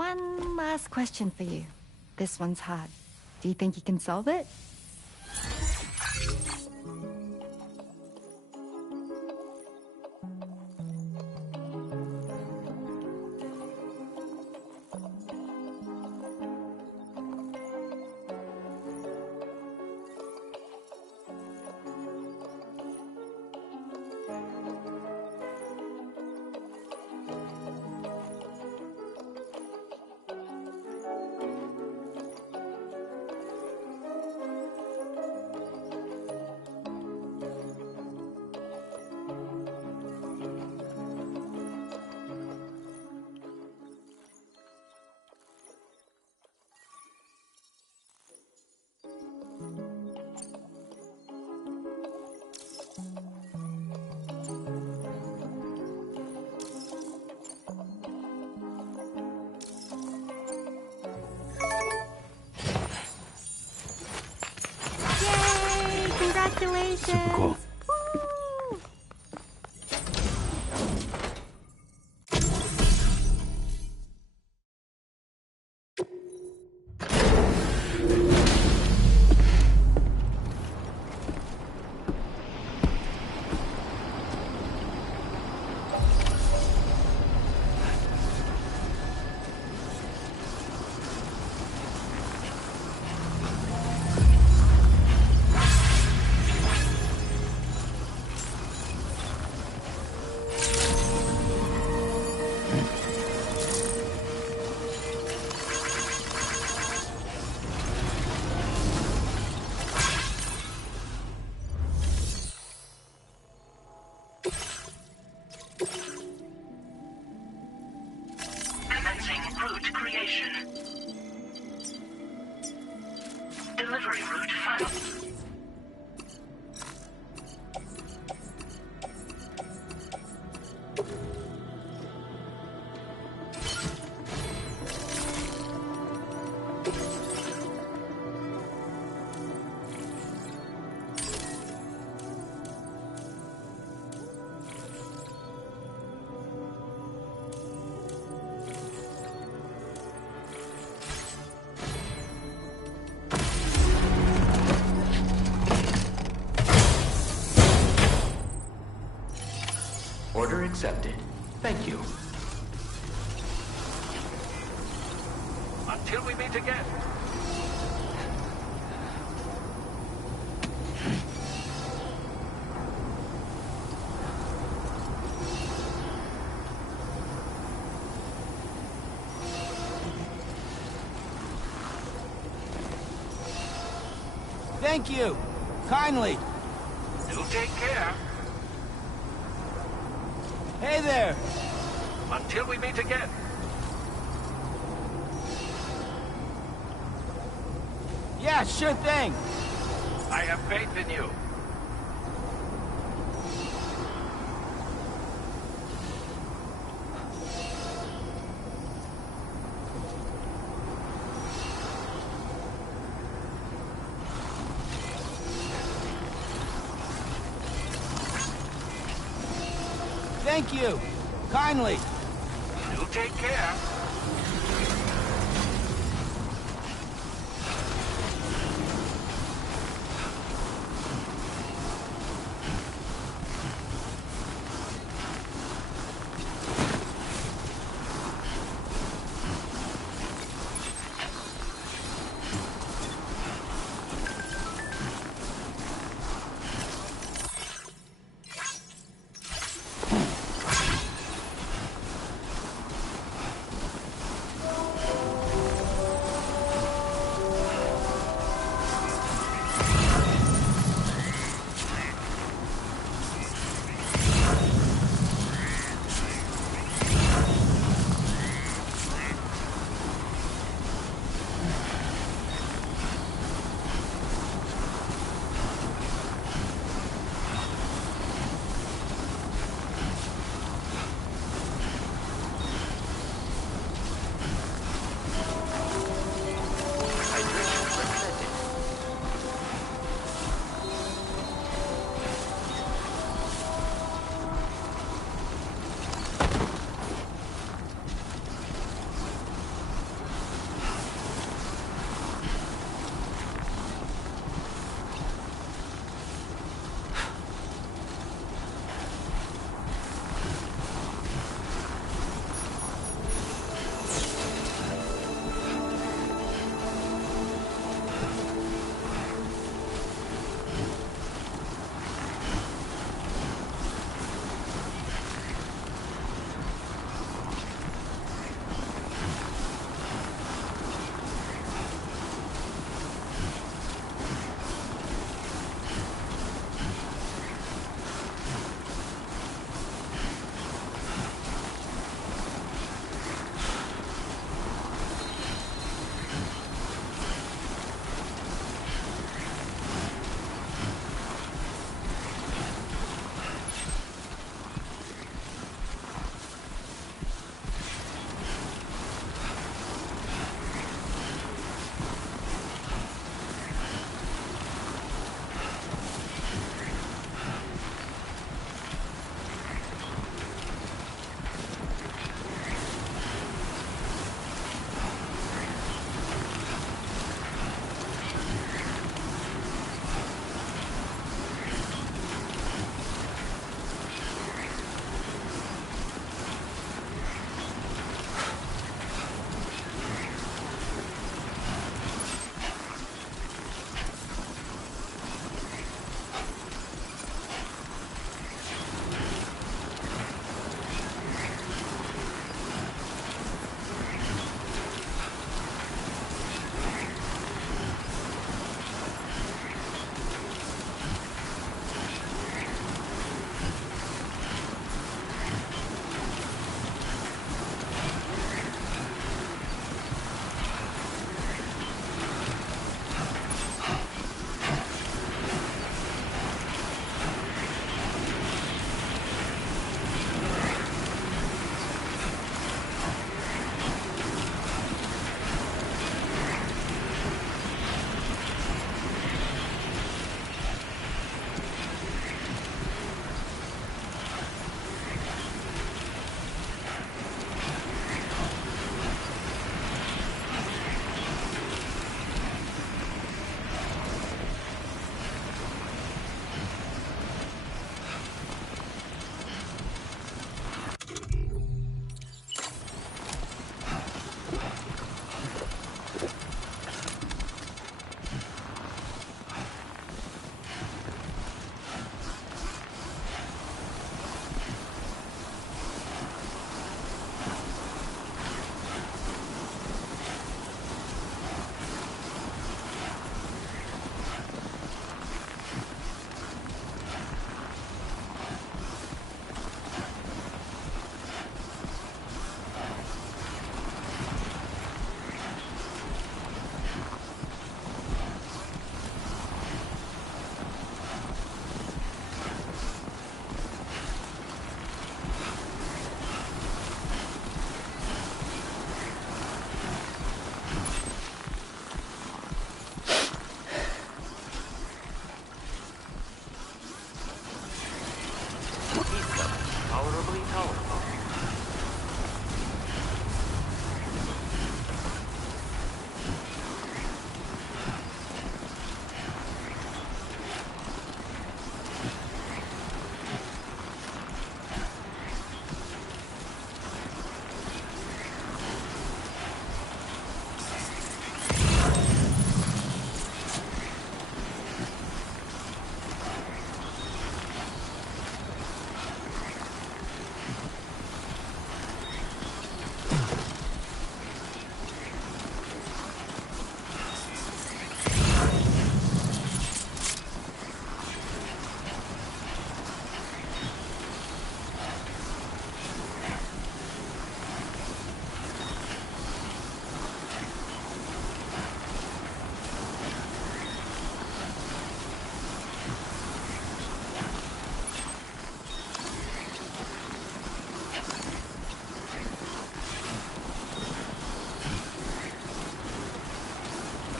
One last question for you. This one's hard. Do you think you can solve it? Congratulations! Super cool. Woo! Commencing route creation. Delivery route final. Order accepted. Thank you. Until we meet again. Thank you. Kindly. Do take care. Hey there. Until we meet again. Yeah, sure thing. I have faith in you. Thank you. Kindly. Do take care.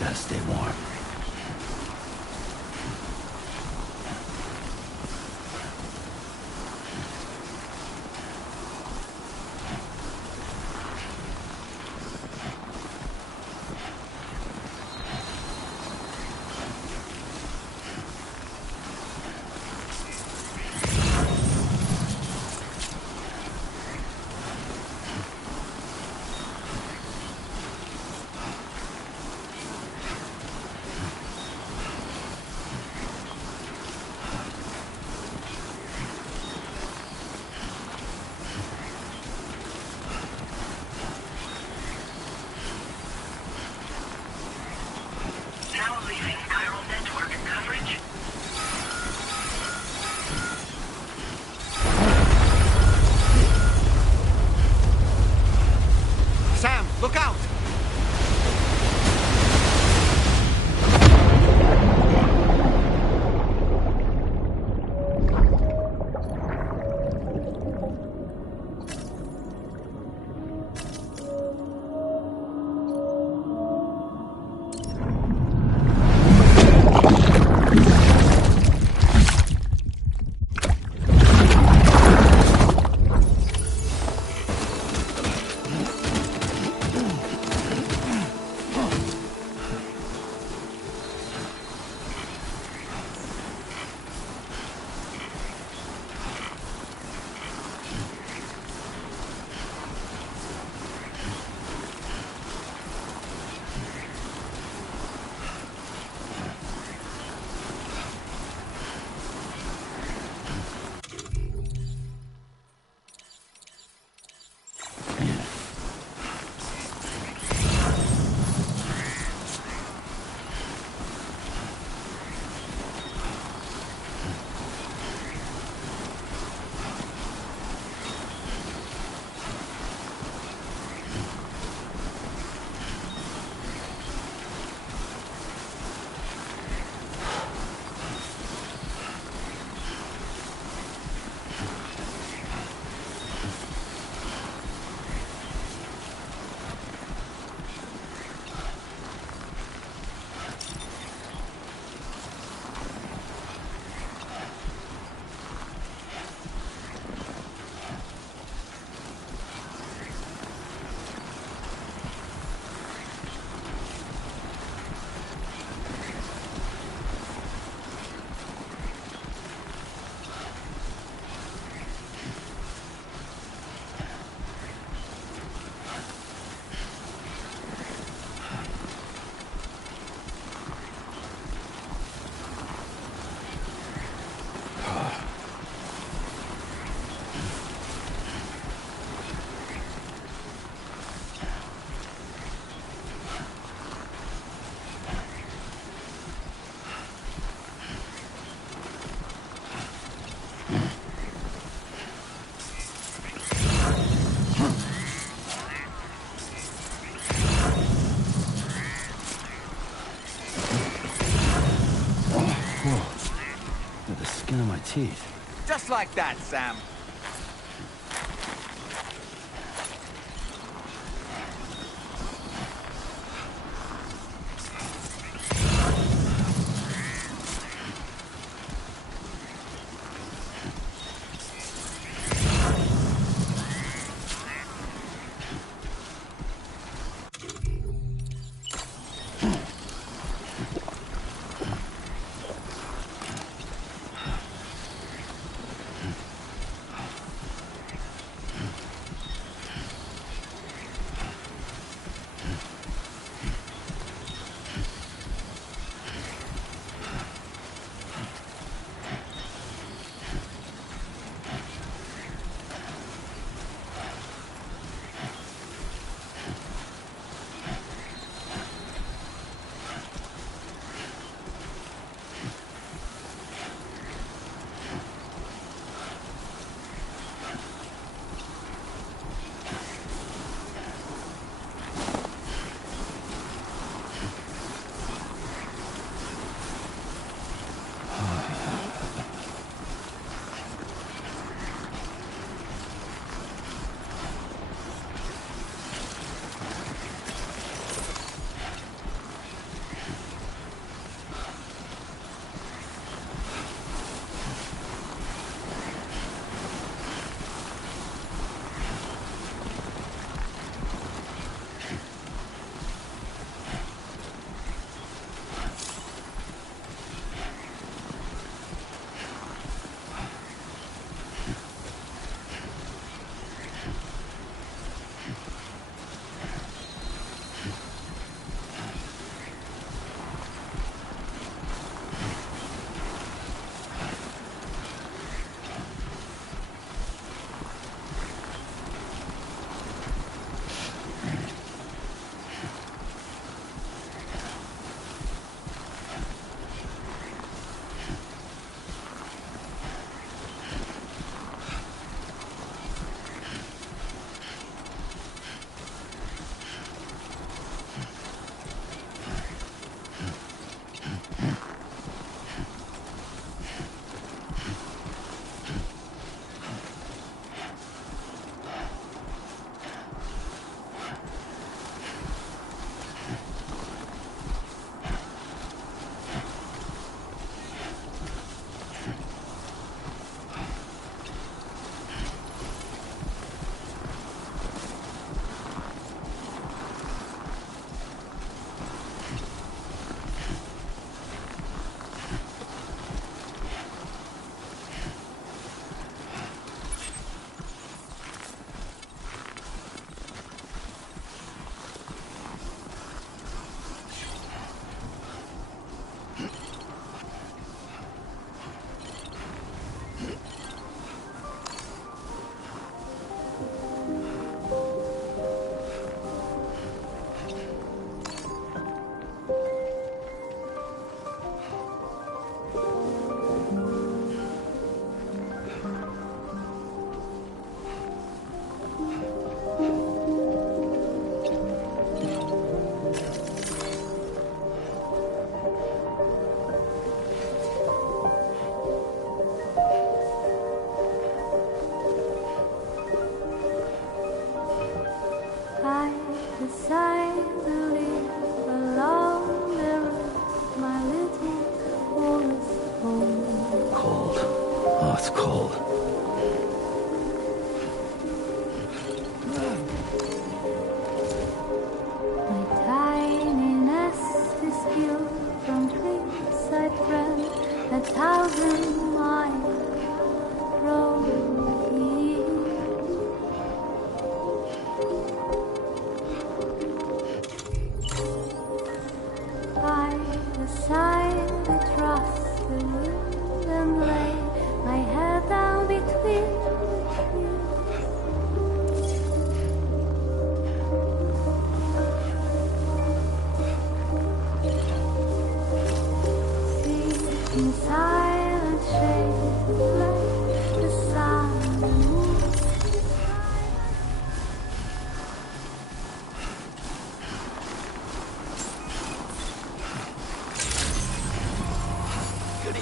Gotta stay warm. Sam, look out! Skin on my teeth. Just like that, Sam.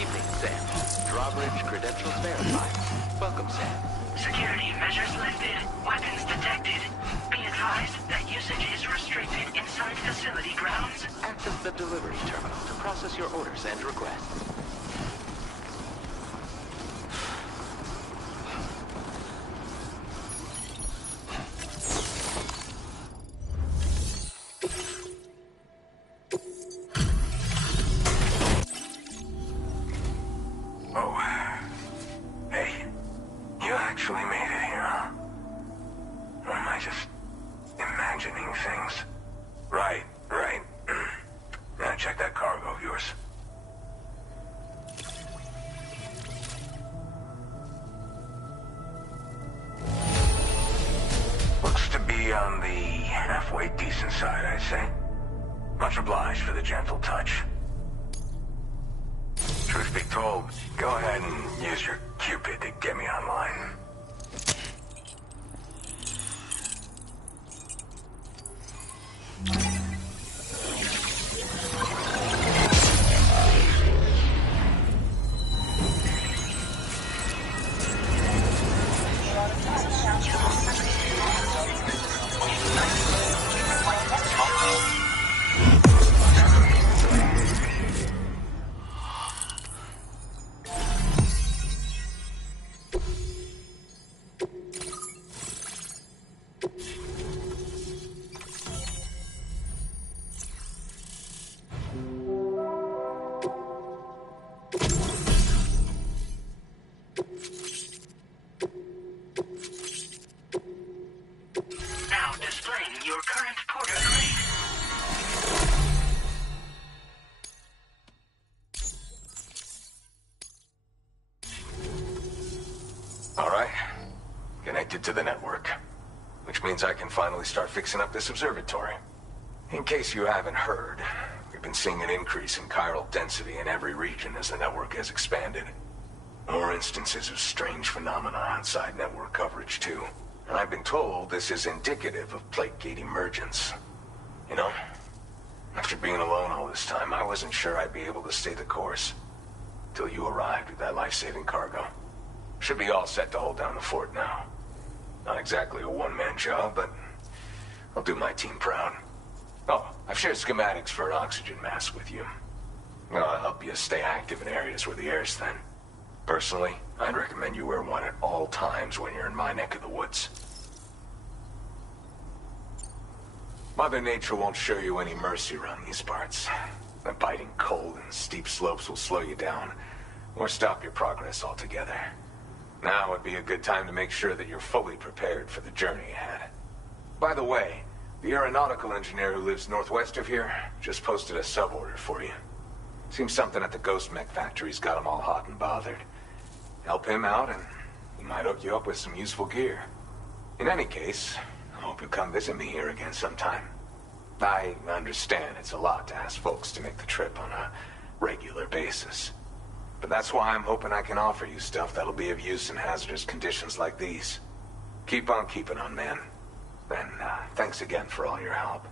evening, Sam. Drawbridge credentials verified. Welcome, Sam. Security measures lifted. Weapons detected. Be advised that usage is restricted inside facility grounds. Access the delivery terminal to process your orders and requests. On the halfway decent side, I'd say. Much obliged for the gentle touch. Truth be told, go ahead and use your Cupid to get me online. Now displaying your current porter grade. All right. Connected to the network. Which means I can finally start fixing up this observatory. In case you haven't heard, we've been seeing an increase in chiral density in every region as the network has expanded. More instances of strange phenomena outside network coverage, too. And I've been told this is indicative of plate gate emergence. You know, after being alone all this time, I wasn't sure I'd be able to stay the course. Till you arrived with that life-saving cargo. Should be all set to hold down the fort now. Not exactly a one-man job, but I'll do my team proud. Oh, I've shared schematics for an oxygen mask with you. I'll help you stay active in areas where the air's thin. Personally, I'd recommend you wear one at all times when you're in my neck of the woods. Mother Nature won't show you any mercy around these parts. The biting cold and steep slopes will slow you down, or stop your progress altogether. Now would be a good time to make sure that you're fully prepared for the journey ahead. By the way, the aeronautical engineer who lives northwest of here just posted a sub-order for you. Seems something at the Ghost Mech factory's got him all hot and bothered. Help him out and he might hook you up with some useful gear. In any case, I hope you'll come visit me here again sometime. I understand it's a lot to ask folks to make the trip on a regular basis. But that's why I'm hoping I can offer you stuff that'll be of use in hazardous conditions like these. Keep on keeping on, man. And thanks again for all your help.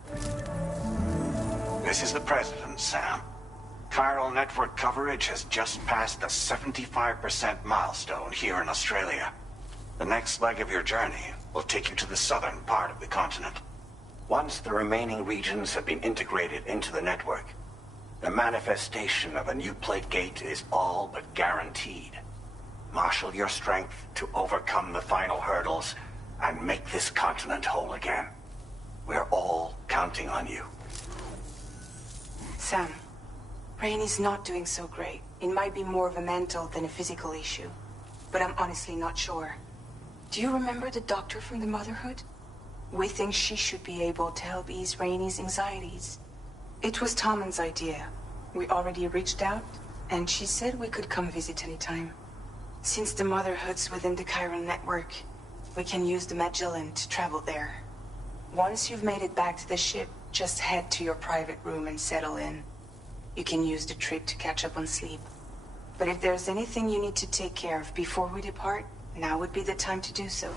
This is the President, Sam. Chiral network coverage has just passed the 75% milestone here in Australia. The next leg of your journey will take you to the southern part of the continent. Once the remaining regions have been integrated into the network, the manifestation of a new plate gate is all but guaranteed. Marshal your strength to overcome the final hurdles and make this continent whole again. We're all counting on you. Sam, Rainy's not doing so great. It might be more of a mental than a physical issue, but I'm honestly not sure. Do you remember the doctor from the Motherhood? We think she should be able to help ease Rainy's anxieties. It was Tommen's idea. We already reached out, and she said we could come visit anytime. Since the Motherhood's within the chiral network, we can use the Magellan to travel there. Once you've made it back to the ship, just head to your private room and settle in. You can use the trip to catch up on sleep. But if there's anything you need to take care of before we depart, now would be the time to do so.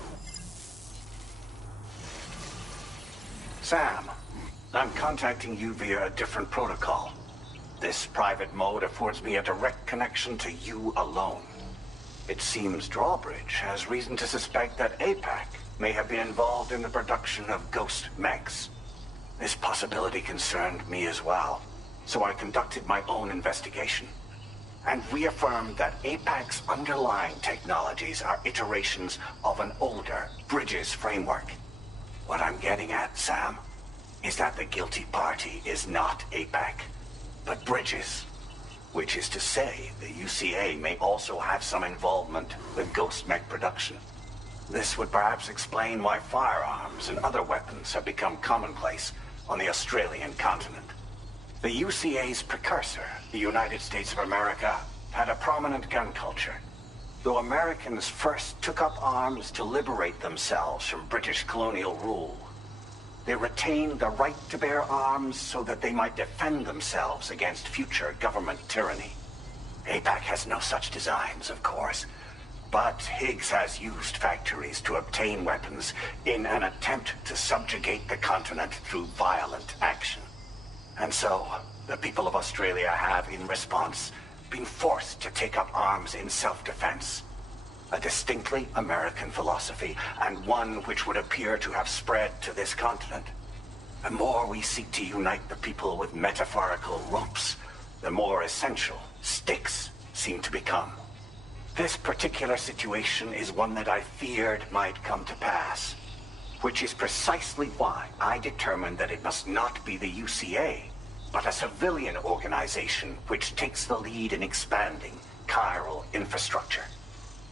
Sam, I'm contacting you via a different protocol. This private mode affords me a direct connection to you alone. It seems Drawbridge has reason to suspect that APAC may have been involved in the production of ghost mechs. This possibility concerned me as well, so I conducted my own investigation and reaffirmed that APAC's underlying technologies are iterations of an older Bridges framework. What I'm getting at, Sam, is that the guilty party is not APAC, but Bridges. Which is to say, the UCA may also have some involvement with ghost mech production. This would perhaps explain why firearms and other weapons have become commonplace on the Australian continent. The UCA's precursor, the United States of America, had a prominent gun culture. Though Americans first took up arms to liberate themselves from British colonial rule, they retained the right to bear arms so that they might defend themselves against future government tyranny. APAC has no such designs, of course, but Higgs has used factories to obtain weapons in an attempt to subjugate the continent through violent action. And so, the people of Australia have, in response, been forced to take up arms in self-defense. A distinctly American philosophy, and one which would appear to have spread to this continent. The more we seek to unite the people with metaphorical ropes, the more essential sticks seem to become. This particular situation is one that I feared might come to pass, which is precisely why I determined that it must not be the UCA, but a civilian organization which takes the lead in expanding chiral infrastructure.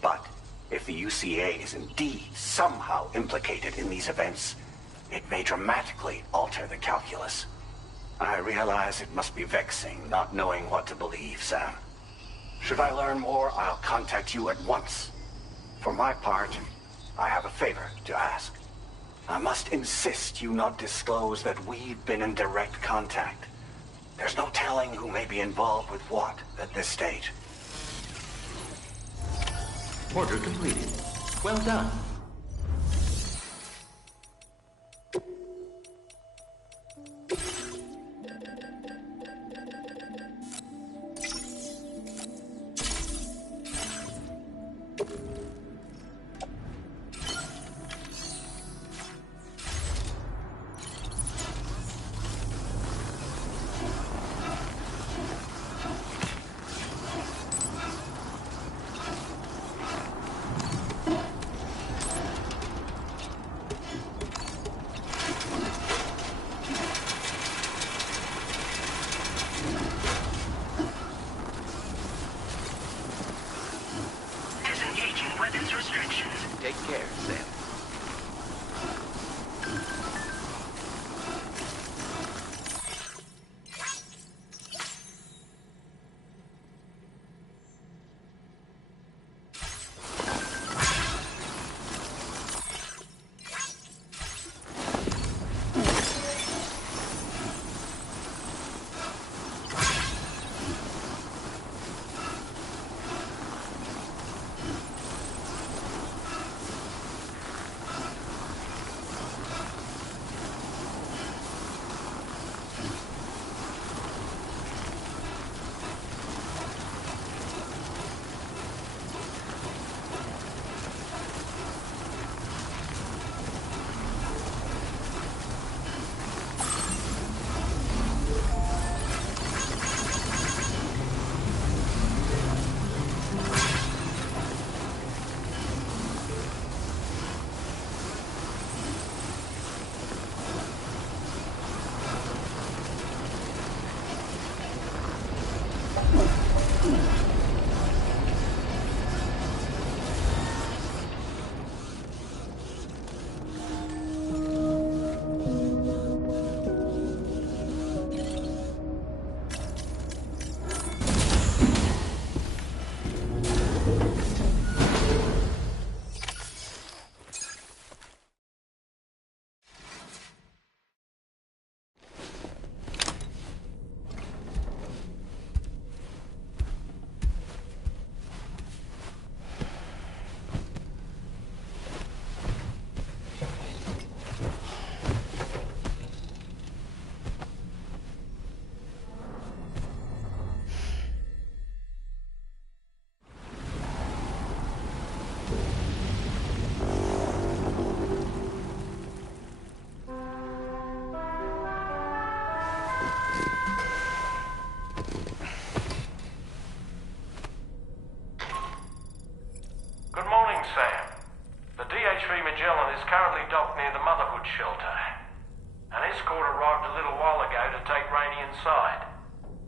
But if the UCA is indeed somehow implicated in these events, it may dramatically alter the calculus. I realize it must be vexing not knowing what to believe, Sam. Should I learn more, I'll contact you at once. For my part, I have a favor to ask. I must insist you not disclose that we've been in direct contact. There's no telling who may be involved with what at this stage. Order completed. Well done.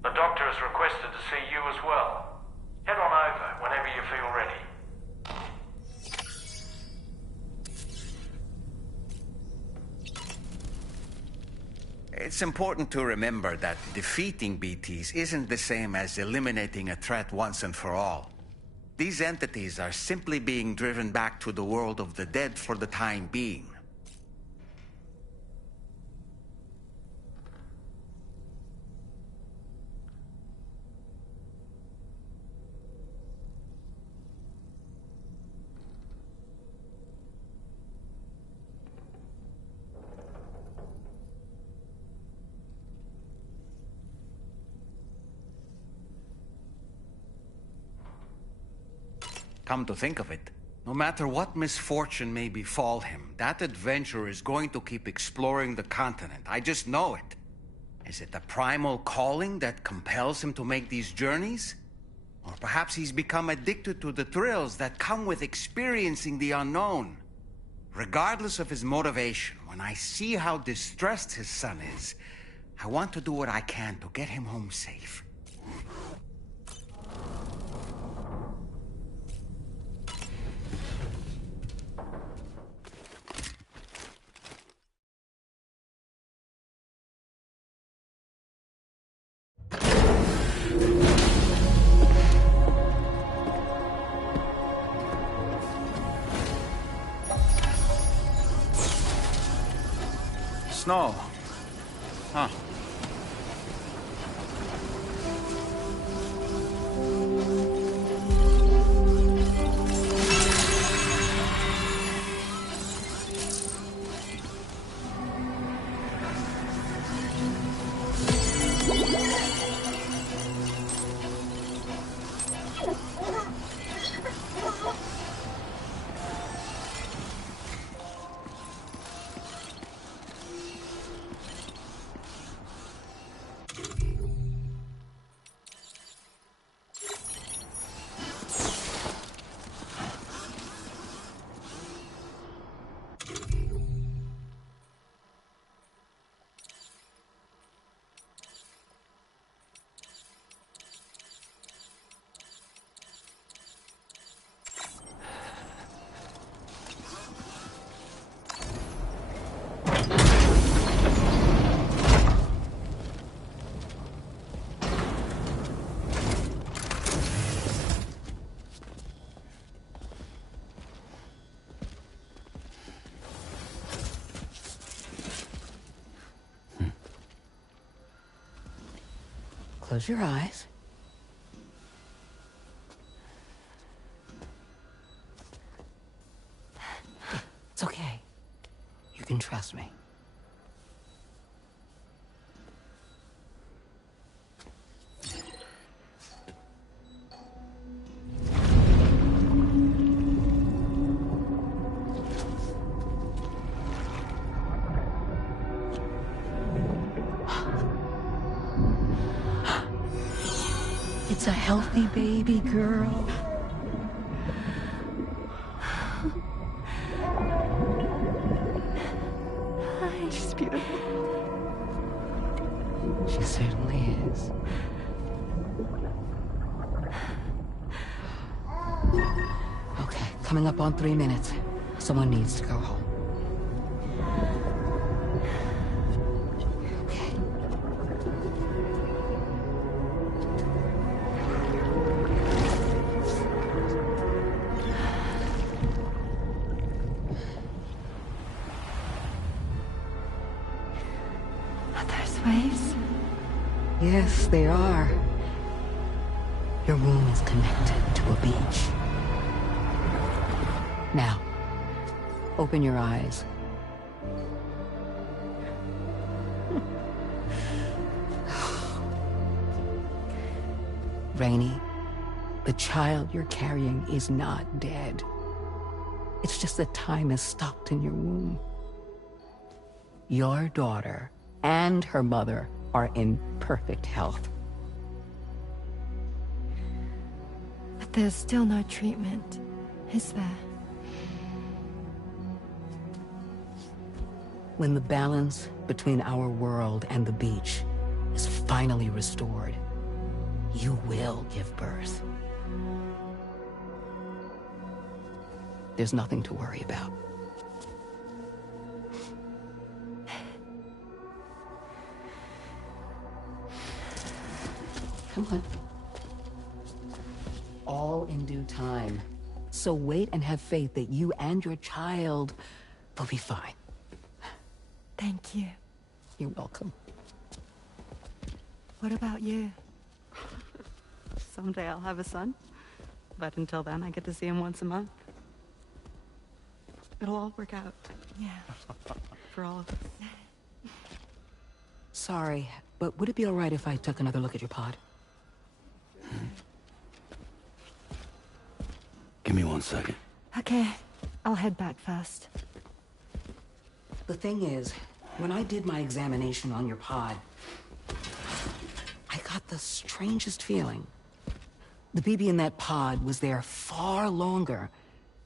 The doctor has requested to see you as well. Head on over whenever you feel ready. It's important to remember that defeating BTs isn't the same as eliminating a threat once and for all. These entities are simply being driven back to the world of the dead for the time being. Come to think of it, no matter what misfortune may befall him, that adventurer is going to keep exploring the continent. I just know it. Is it the primal calling that compels him to make these journeys? Or perhaps he's become addicted to the thrills that come with experiencing the unknown. Regardless of his motivation, when I see how distressed his son is, I want to do what I can to get him home safe. Snow. Huh. Close your eyes. It's okay. You can trust me. It's a healthy baby girl. She's beautiful. She certainly is. Okay, coming up on 3 minutes. Someone needs to go home. Waves? Yes, they are. Your womb is connected to a beach. Now, open your eyes. Rainey, the child you're carrying is not dead. It's just that time has stopped in your womb. Your daughter and her mother are in perfect health. But there's still no treatment, is there? When the balance between our world and the beach is finally restored, you will give birth. There's nothing to worry about. Come on. All in due time. So wait and have faith that you and your child will be fine. Thank you. You're welcome. What about you? Someday I'll have a son. But until then, I get to see him once a month. It'll all work out. Yeah. For all of us. Sorry, but would it be all right if I took another look at your pod? Give me 1 second. Okay. I'll head back first. The thing is, when I did my examination on your pod, I got the strangest feeling. The BB in that pod was there far longer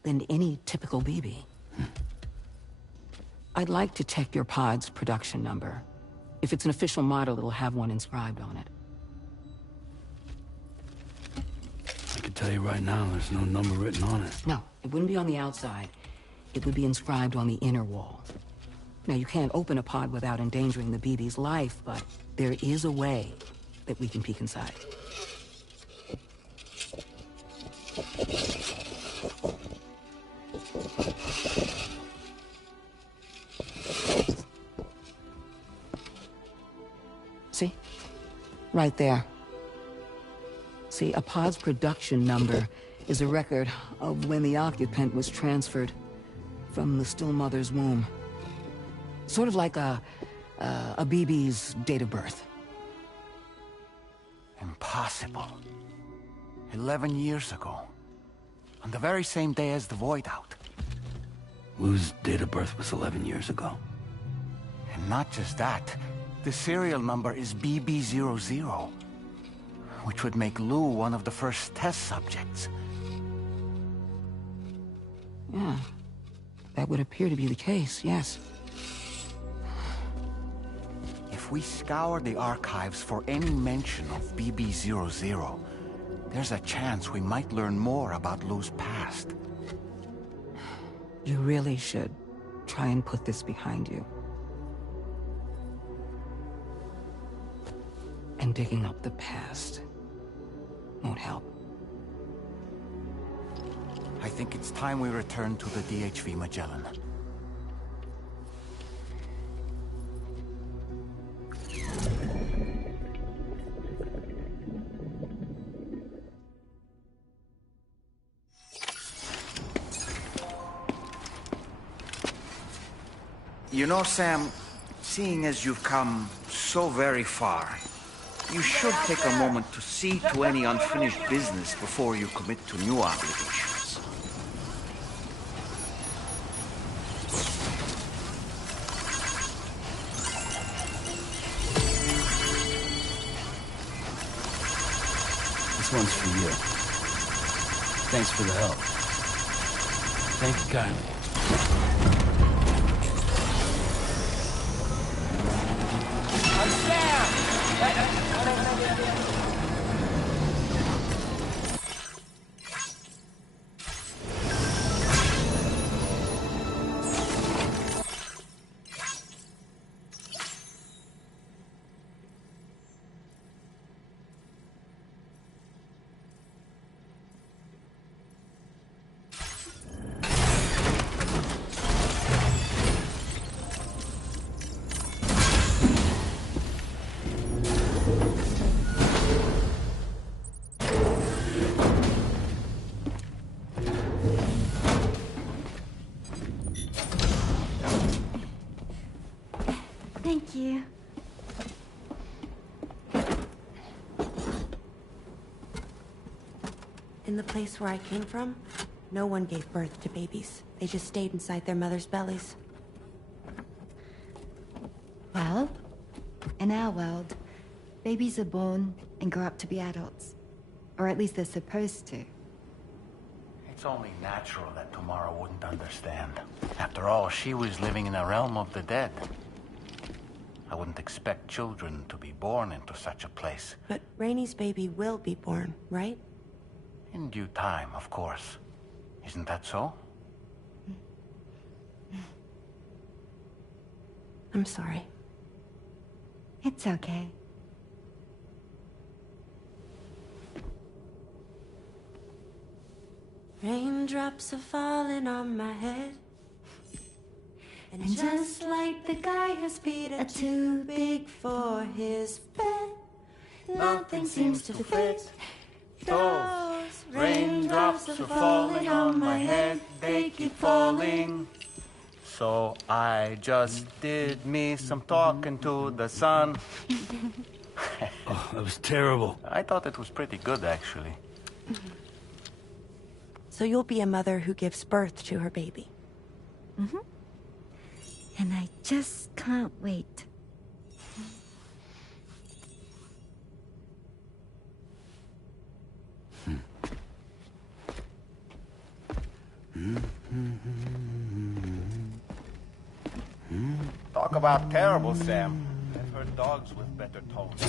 than any typical BB. I'd like to check your pod's production number. If it's an official model, it'll have one inscribed on it. I can tell you right now, there's no number written on it. No, it wouldn't be on the outside. It would be inscribed on the inner wall. Now, you can't open a pod without endangering the BB's life, but there is a way that we can peek inside. See? Right there. See, a pod's production number is a record of when the occupant was transferred from the still mother's womb. Sort of like a BB's date of birth. Impossible. 11 years ago. On the very same day as the Void Out. Wu's date of birth was 11 years ago. And not just that, the serial number is BB00, which would make Lou one of the first test subjects. Yeah, that would appear to be the case, yes. If we scour the archives for any mention of BB00, there's a chance we might learn more about Lou's past. You really should try and put this behind you. And digging up the past won't help. I think it's time we return to the DHV Magellan. You know, Sam, seeing as you've come so very far, you should take a moment to see to any unfinished business before you commit to new obligations. This one's for you. Thanks for the help. Thank you kindly. Thank you. In the place where I came from, no one gave birth to babies. They just stayed inside their mother's bellies. Well, in our world, babies are born and grow up to be adults. Or at least they're supposed to. It's only natural that Tamara wouldn't understand. After all, she was living in a realm of the dead. I wouldn't expect children to be born into such a place. But Rainey's baby will be born, right? In due time, of course. Isn't that so? I'm sorry. It's okay. Raindrops are falling on my head. And just like the guy whose feet are too big for his bed, nothing seems to fit. Those raindrops are falling on my head, they keep falling. So I just did me some talking to the sun. Oh, that was terrible. I thought it was pretty good, actually. So you'll be a mother who gives birth to her baby. Mm-hmm. And I just can't wait. Talk about terrible, Sam. I've heard dogs with better tones.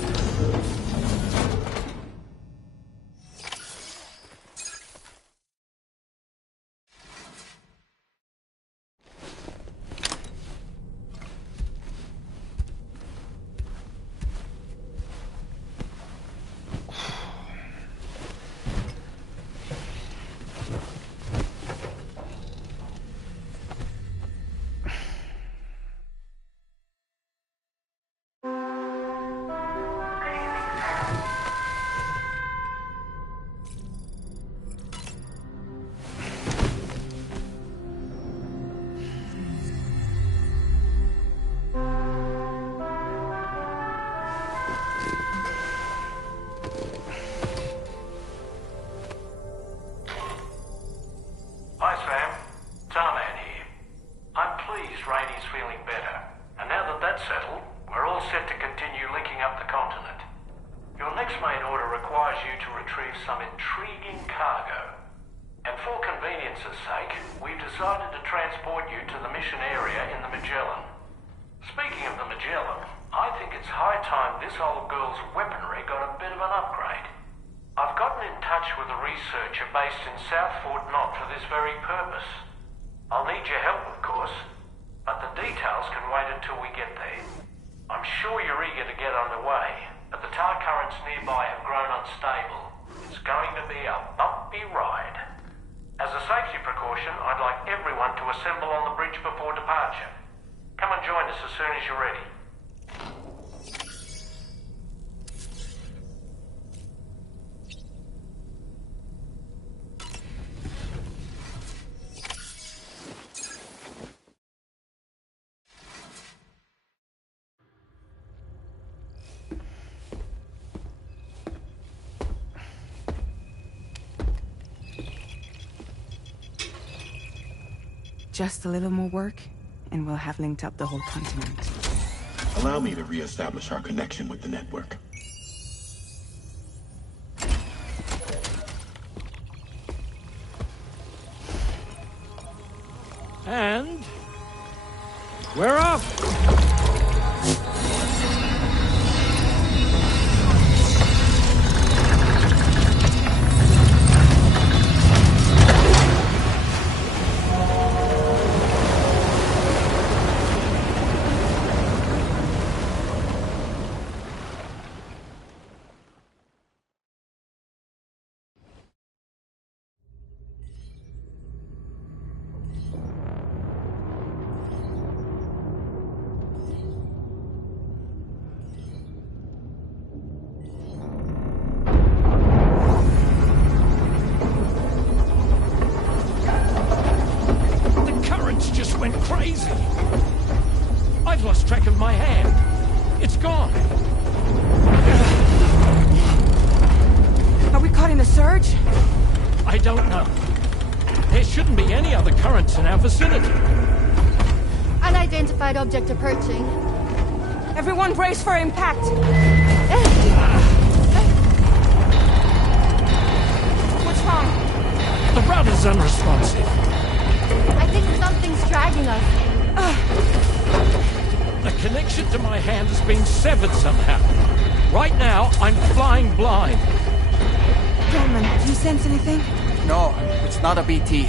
Just a little more work, and we'll have linked up the whole continent. Allow me to reestablish our connection with the network. And we're off! Object approaching. Everyone brace for impact! What's wrong? The rudder's unresponsive. I think something's dragging us. The connection to my hand severed somehow. Right now, I'm flying blind. Gentlemen, do you sense anything? No, it's not a BT.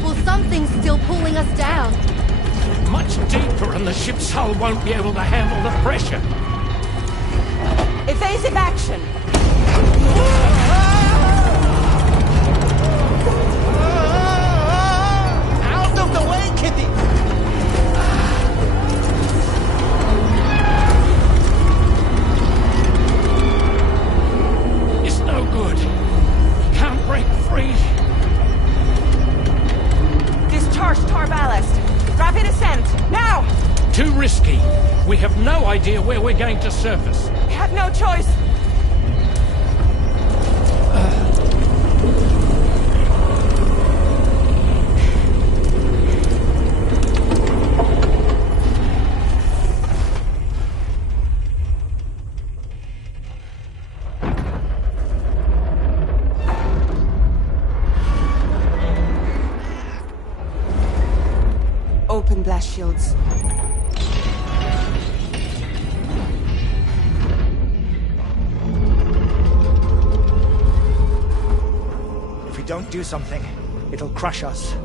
Well, something's still pulling us down. Much deeper, and the ship's hull won't be able to handle the pressure. Evasive action! Out of the way, Kitty! It's no good. Can't break free. Discharge tar ballast. Rapid ascent, now! Too risky. We have no idea where we're going to surface. We have no choice. Open blast shields. If we don't do something, it'll crush us.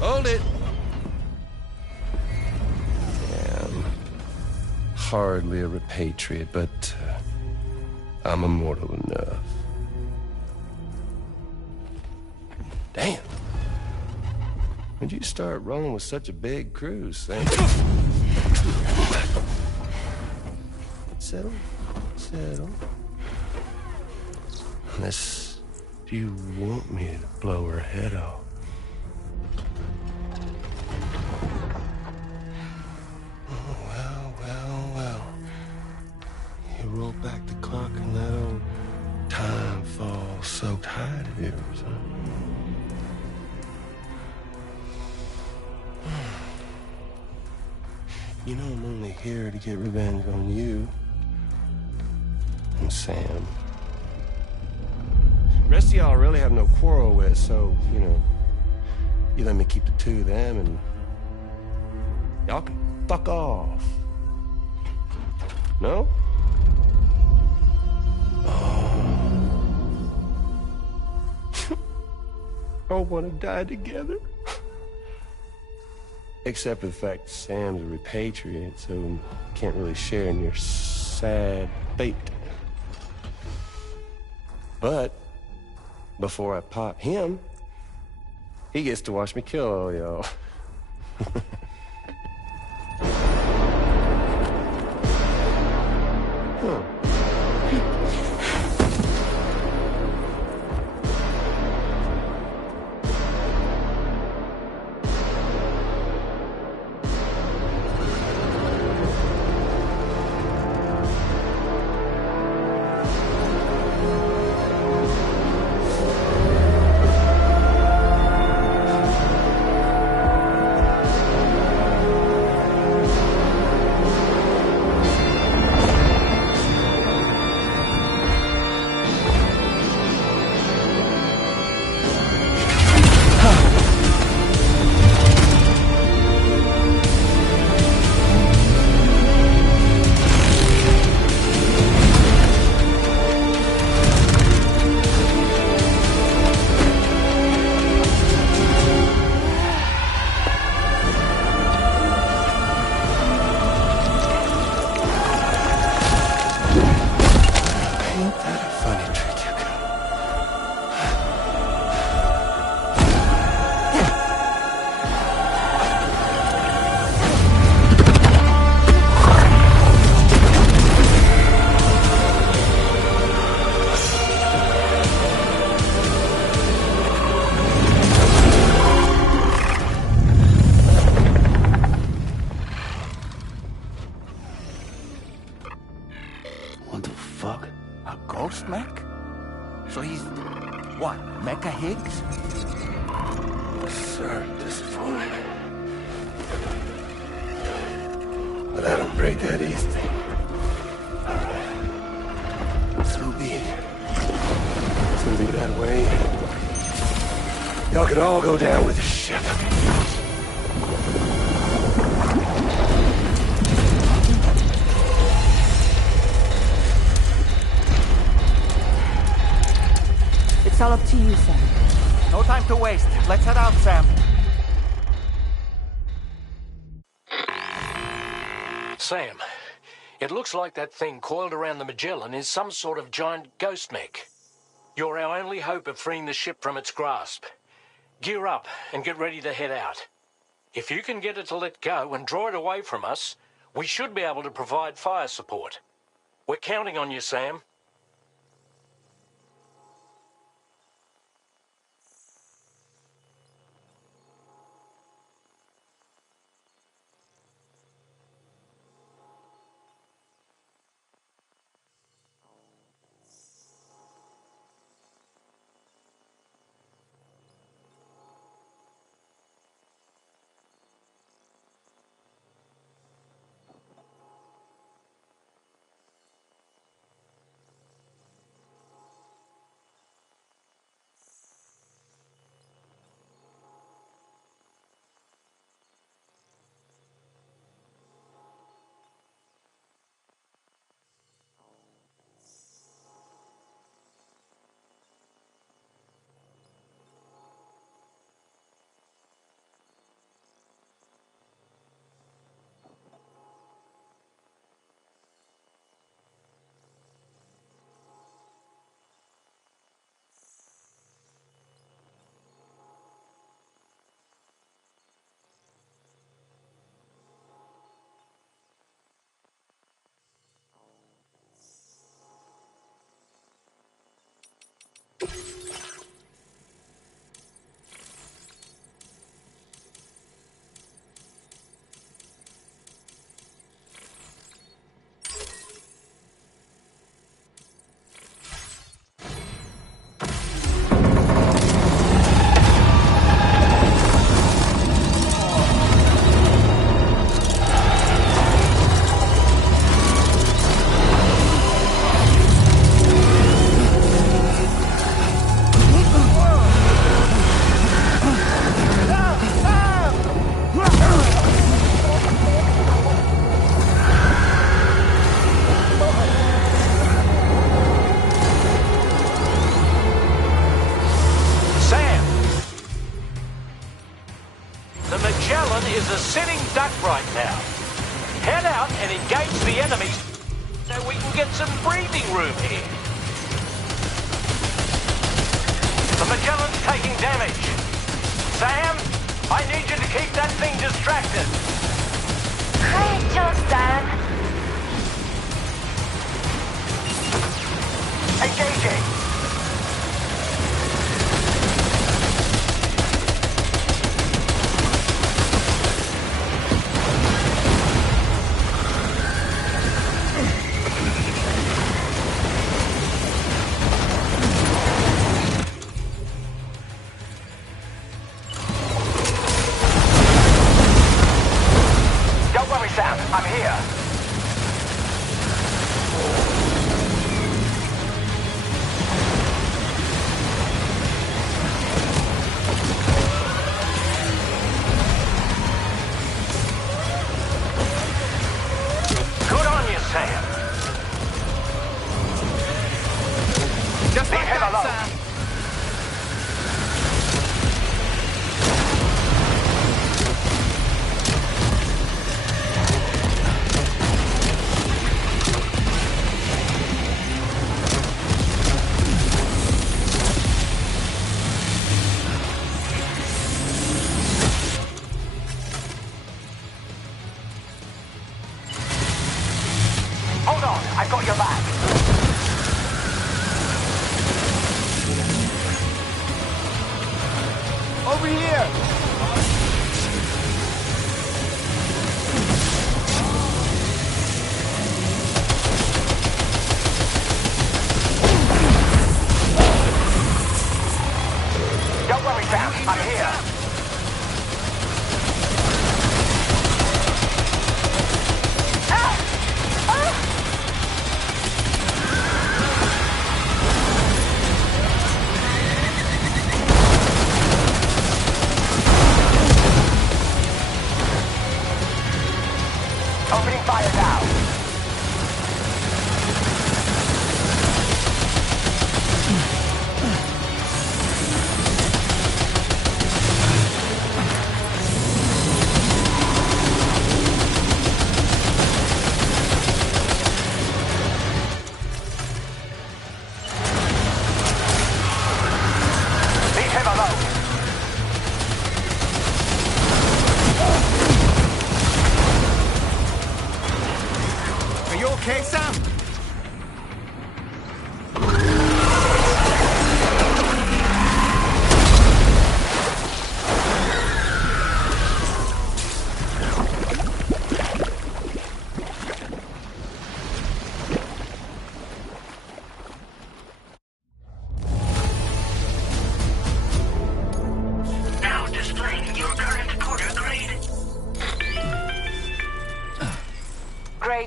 Hold it. I'm hardly a repatriate, but I'm immortal enough. Damn. When'd you start rolling with such a big crew, Sam? Settle. Settle. Unless you want me to blow her head off. Roll back the clock and that old time fall soaked hide of yours, huh? You know I'm only here to get revenge on you and Sam. The rest of y'all I really have no quarrel with, so, you know, you let me keep the two of them and y'all can fuck off. No? All want to die together. Except for the fact that Sam's a repatriate, so can't really share in your sad fate. But before I pop him, he gets to watch me kill all y'all. Huh. fuck? A ghost mech? So he's... what, Mecha Higgs? Sir, disappointed. But I don't break that easily. So be it. It's gonna be that way. Y'all could all go down with the ship. It's all up to you, Sam. No time to waste. Let's head out, Sam. Sam, it looks like that thing coiled around the Magellan is some sort of giant ghost mech. You're our only hope of freeing the ship from its grasp. Gear up and get ready to head out. If you can get it to let go and draw it away from us, we should be able to provide fire support. We're counting on you, Sam. Is a sitting duck right now. Head out and engage the enemy so we can get some breathing room here. The Magellan's taking damage. Sam, I need you to keep that thing distracted. Great job, Sam. Engaging. I'm here. Good on you, Sam. Just like that, Sam. Hold on, I've got your back. Over here!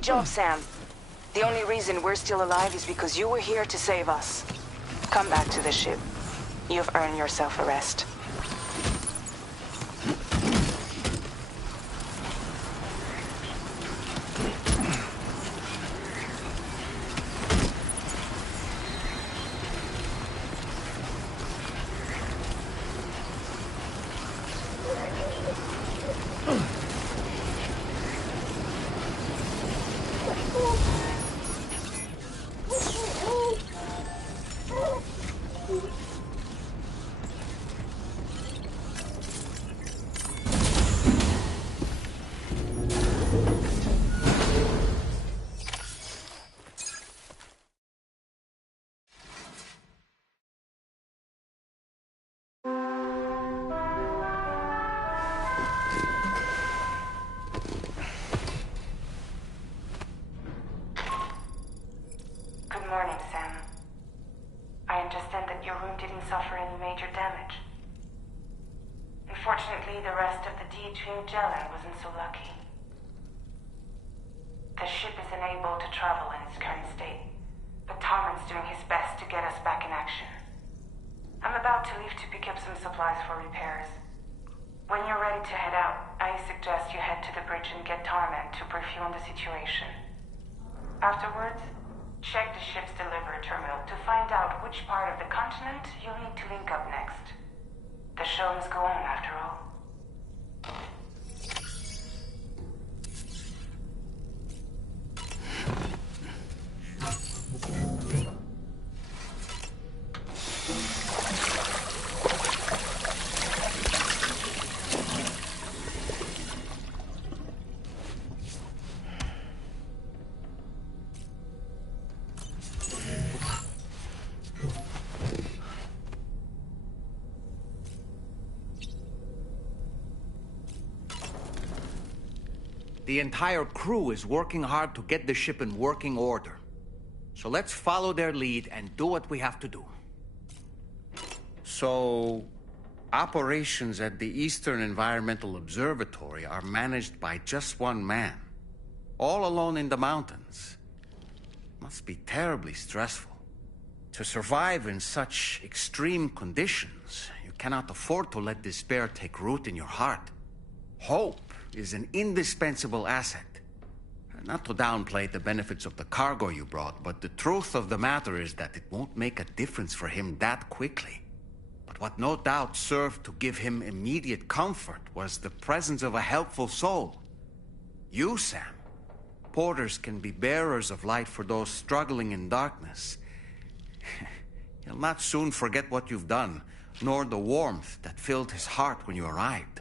job, Sam. The only reason we're still alive is because you were here to save us. Come back to the ship. You've earned yourself a rest. Good morning, Sam. I understand that your room didn't suffer any major damage. Unfortunately, the rest of the Yithian Magellan wasn't so lucky. The ship is unable to travel in its current state, but Tarman's doing his best to get us back in action. I'm about to leave to pick up some supplies for repairs. When you're ready to head out, I suggest you head to the bridge and get Tarman to brief you on the situation. Afterwards, check the ship's delivery terminal to find out which part of the continent you'll need to link up next. The show must go on, after all. The entire crew is working hard to get the ship in working order. So let's follow their lead and do what we have to do. So, operations at the Eastern Environmental Observatory are managed by just one man, all alone in the mountains. Must be terribly stressful. To survive in such extreme conditions, you cannot afford to let despair take root in your heart. Hope is an indispensable asset. Not to downplay the benefits of the cargo you brought, but the truth of the matter is that it won't make a difference for him that quickly. But what no doubt served to give him immediate comfort was the presence of a helpful soul. You, Sam. Porters can be bearers of light for those struggling in darkness. You'll not soon forget what you've done, nor the warmth that filled his heart when you arrived.